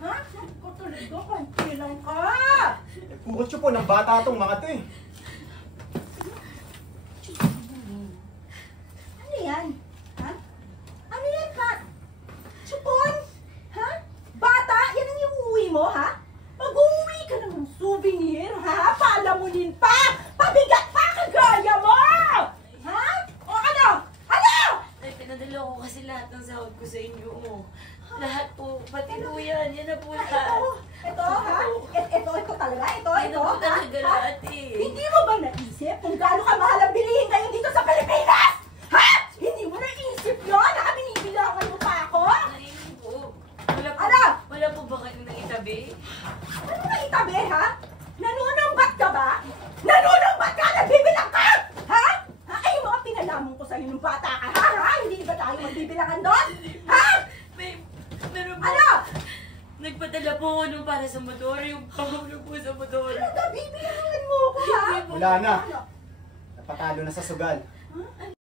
Ha? Sabi ko talaga, konti lang ka. Puro po ng bata tong mga to eh. Ano yan? Ha? Ano yan, Kat? Chupon? Ha? Bata? Yan ang iuwi mo, ha? Mag-uwi ka ng souvenir, ha? Palamunin pa! Pabigat pa kagaya mo! Ha? O ano? Ano? Ay, pinadala ko kasi lahat ng sahod ko sa inyo. Lahat po, pati po yan. Yan na po lahat. Ito, ha? Ito talaga? Ito, Yan na po ha? talaga Ha? lahat eh. Hindi mo ba naisip kung gaano kamahal ang bilihin kayo dito sa Pilipinas? Ha? Hindi mo naisip yun? Ha? Binibilangan mo pa ako? Ay, po. Ano? Wala po ba kayong naitabi? Ano na itabi, ha? Nanunumbat ka ba? Nanunumbat ka? Nagbibilang ka? Ha? Ha? Ay, yung mga pinalaman ko sa'yo nung bata ka, ha? Hindi ba tayo magbibilangan doon? Ha? Meron po. Ano? Nagpadala po ako nung para sa motor. Yung pamulong po sa motor. Ano? Bibilangan mo ko, ha? Hindi po. Wala na. Ano? Napatalo na sa sugal. Ha?